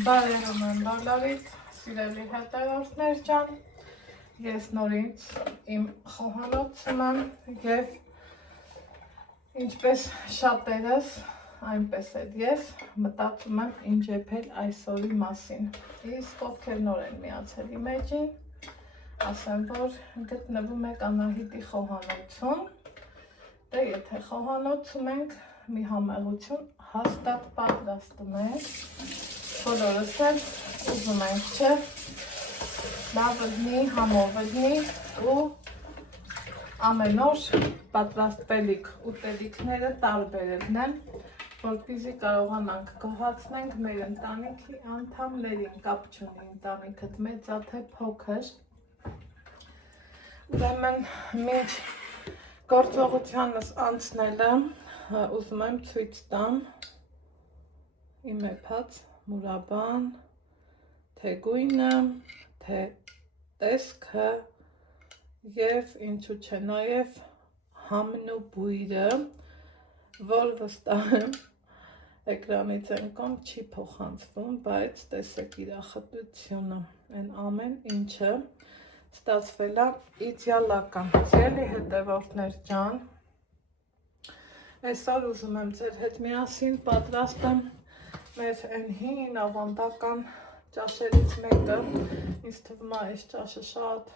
Բարերում եմ բոլորիդ, սիրելի հետևորդներ ջան, ես նորից իմ խոհանոցում եմ և ինչպես շատերս, այնպես էլ ես մտածում եմ ինչ եփել այսօրի մասին։ Իսկ ովքեր նոր են միացել իմ էջին, ասեմ, որ գտնվում եք Անահիտի խոհանոցում, դե եթե խոհանոցում ենք, մի համեղություն հաստատ պատրաստում ենք, բոլորս էլ ուզում ենք, չէ, լավ լինի, համով լինի ու ամեն օր պատրաստվելիք ուտելիքները տարբեր լինեն, որպեսզի կարողանանք գոհացնենք մեր ընտանիքի անդամներին, կապ չունի ընտանիքդ մեծ ա թե փոքր։ Ուրեմն մինչ գործողությանս անցնելը ուզում եմ ցույց տամ իմ եփած մուրաբան, թե գույնը, թե տեսքը և ինչու չէ նաև համն ու բույրը, որ վստահ եմ էկրանից են կողմ չի փոխանցվում, բայց տեսեք իր խտությունը, այն ամեն ինչը ստացվել է իդեալական։ Սիրելի հետևորդներ ջան, այսօր ուզում եմ ձեր հետ միասին պատրաստեմ մեր այն հին ավանդական ճաշերից մեկը, ինձ թվում է այս ճաշը շատ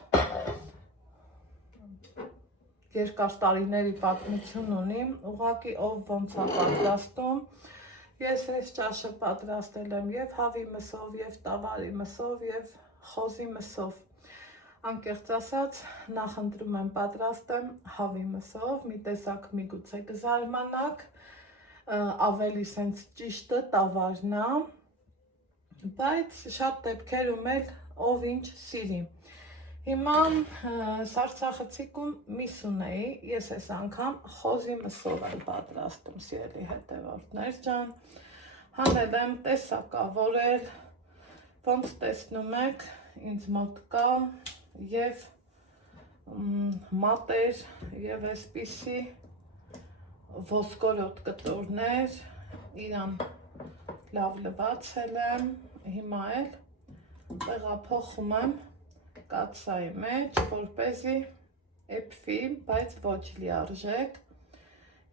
երկար տարիների պատմություն ունի, ուղղակի ով ոնց է պատրաստում, ես այս ճաշը պատրաստել եմ և հավի մսով, և տավարի մսով, և խոզի մսով, անկեղծ ասած նախընտրում եմ պատրաստեմ հավի մսով, մի տեսակ միգուցե կզարմանաք, ավելի սենց ճիշտը տավարն է, բայց շատ դեպքերում էլ ով ինչ սիրի։ Հիմա սառցախցիկում միս ունեի, ես այս անգամ խոզի մսով եմ պատրաստում, սիրելի հետևորդներ ջան, հանել եմ տեսակավորել, ոնց տեսնում եք, ինձ մոտ կա և մատեր և այսպիսի ոսկորոտ կտորներ, իրան լավ լվացել եմ, հիմա էլ տեղափոխում եմ կաթսայի մեջ, որպեսզի էփվի, բայց ոչ լիարժեք,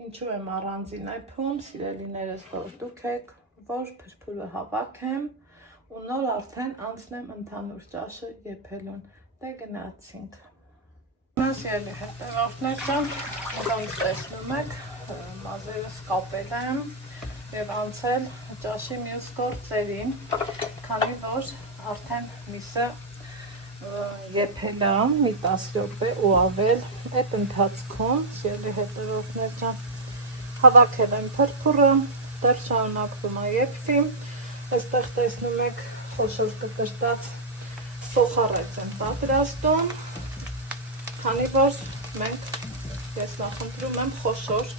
ինչու եմ առանձին էփում, սիրելիներս, որ դուք եք, որ փրփուրը հավաքեմ ու նոր արդեն անցնեմ ընդհանուր ճաշը եփելուն, դե գնացինք։ Սիրելի հետևորդներ ջան, ոնց տեսնում եք, մազերս կապել եմ և անցել ճաշի մյուս գործերին, քանի որ արդեն միսը եփել է մի 10 րոպե ու ավել, այդ ընթացքում, սիրելի հետևորդներ ջան, հավաքել եմ փրփուրը, դեռ շարունակվում է եփվի, այստեղ տեսնում եք խոշոր կկրտած սոխառեծ եմ պատրաստում, քանի որ մենք ես նախընտրում եմ խոշոր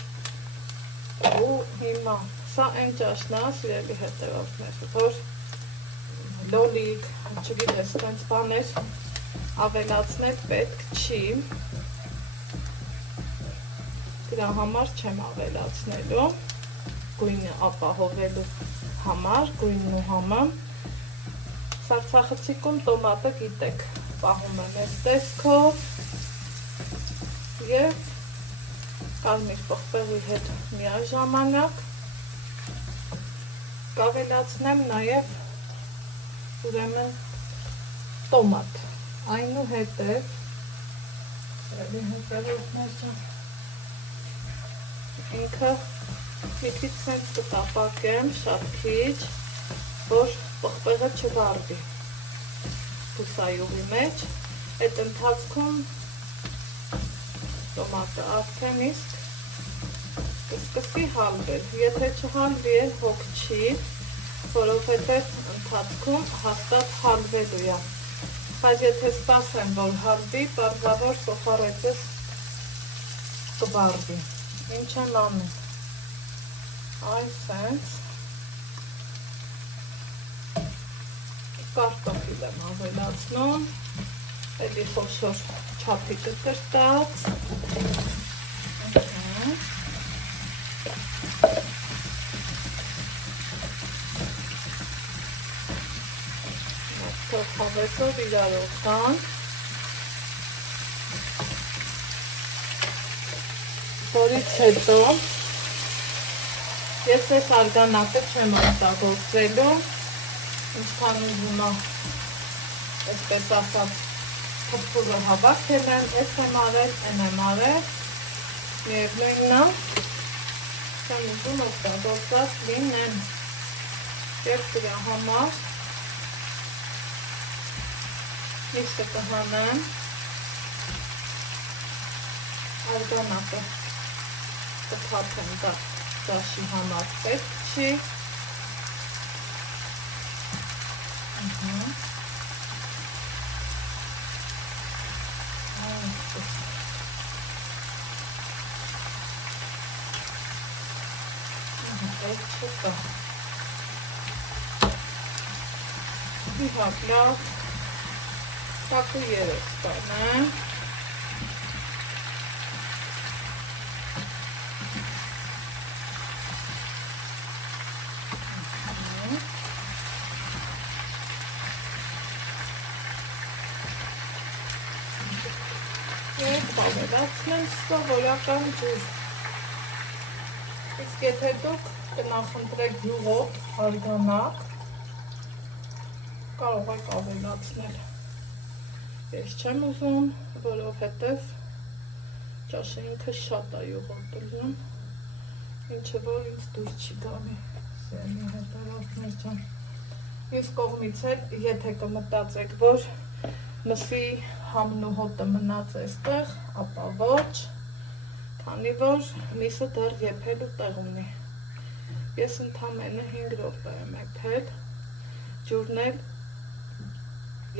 ու հիմա սա այն ճաշն է, սիրելի հետևորդներ, որ լոլիկ, չգիտես, տենց բաներ ավելացնել պետք չի, դրա համար չեմ ավելացնելու, գույնը ապահովելու համար, գույնն ու համը, սառցախցիկում տոմատը գիտեք, պահում եմ այս տեսքով և կարմիր պղպեղի հետ միաժամանակ կավելացնեմ նաև ուրեմն տոմատ, այնուհետև ինքը մի քիչ սենց կտապակեմ, շատ քիչ, որ պղպեղը չվառվի բուսայուղի մեջ, այդ ընթացքում տոմատը արդեն իսկ կսկսի հալվել, եթե չհալվի էլ հոգ չի, որովհետև ընթացքում հաստատ հալվելու է, բայց եթե սպասեմ, որ հալվի, պարզավոր սոխառեծս կվառվի, ինչ եմ անում, այսենց կարտոֆիլ եմ ավելացնում, էլի խոշոր չափի կկրտած, թող հավեսով իրարով կան, որից հետո ես այս արգանակը չեմ օգտագործելու, ինչքան ուզում է, այսպես ասած, փոփոխը հավաքել եմ, ես եմ արել, են եմ արել, միևնույնն է, չեմ ուզում օգտագործած լինեն, և դրա համար միշտը կհանեմ, արգանակը կփափեմ դաշի համար պետք չի, իհակ լավ, տակու երեք սպանեմ, ավելացնեմ սովորական ջուր, իսկ եթե դուք կնախընտրեք յուղով արգանակ, կարող եք ավելացնել, ես չեմ ուզում, որովհետև ճաշը ինքը շատ է յուղով տլում, ինչը որ ինձ դուրս չի գալի, սերմի հետևորդներ ջան, ինձ կողմից էլ, եթե կմտածեք, որ մսի համն ու հոտը մնաց այստեղ, ապա ոչ, քանի որ միսը դեռ եփելու տեղ ունի, ես ընդամենը 5 րոպե եմ եփել, ջուրն էլ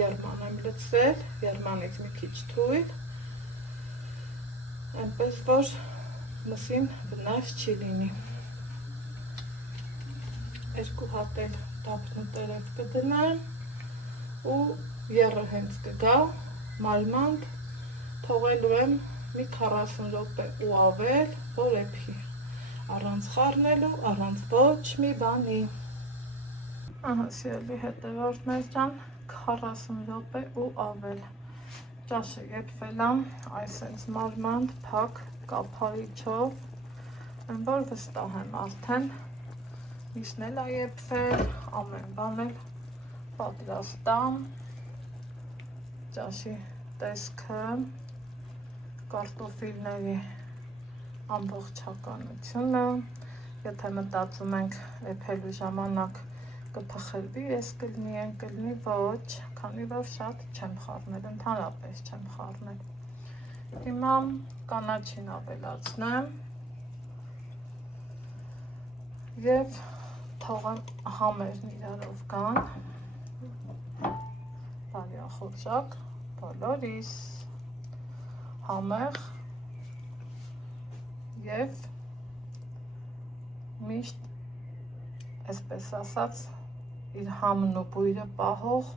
երման եմ լցրել, երմանից մի քիչ թույլ, այնպես որ մսին վնաս չի լինի, 2 հատ էլ դափնու տերև կդնեմ ու եռը հենց կգա, մարմանդ, թողելու եմ մի 40 րոպե ու ավել, որ եփի, առանց խառնելու, առանց ոչ մի բանի, ահա սիրելի հետևորդներ ջան, 40 րոպե ու ավել, ճաշը եփվել է, այսպես մարմանդ, փակ կափարիչով, որ վստահ եմ արդեն, միսն էլ է եփվել, ամեն բան էլ պատրաստ է, ճաշի տեսքը, կարտոֆիլների ամբողջականությունը, եթե մտածում ենք եփելու ժամանակ կփխրվի, ես կլինի, են կլինի, ոչ, քանի որ շատ չեմ խառնել, ընդհանրապես չեմ խառնել, հիմա կանաչին ավելացնեմ և թողեմ համերն իրարով կան, բարյախորժակ, բոլորիս, համեղ և միշտ, այսպես ասած, իր համն ու բույրը պահող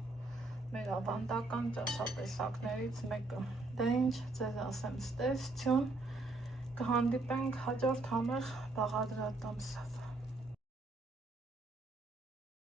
մեր ավանդական ճաշատեսակներից մեկը, դե ինչ ձեզ ասեմ, ստեսություն, կհանդիպենք հաջորդ համեղ բաղադրատամսով։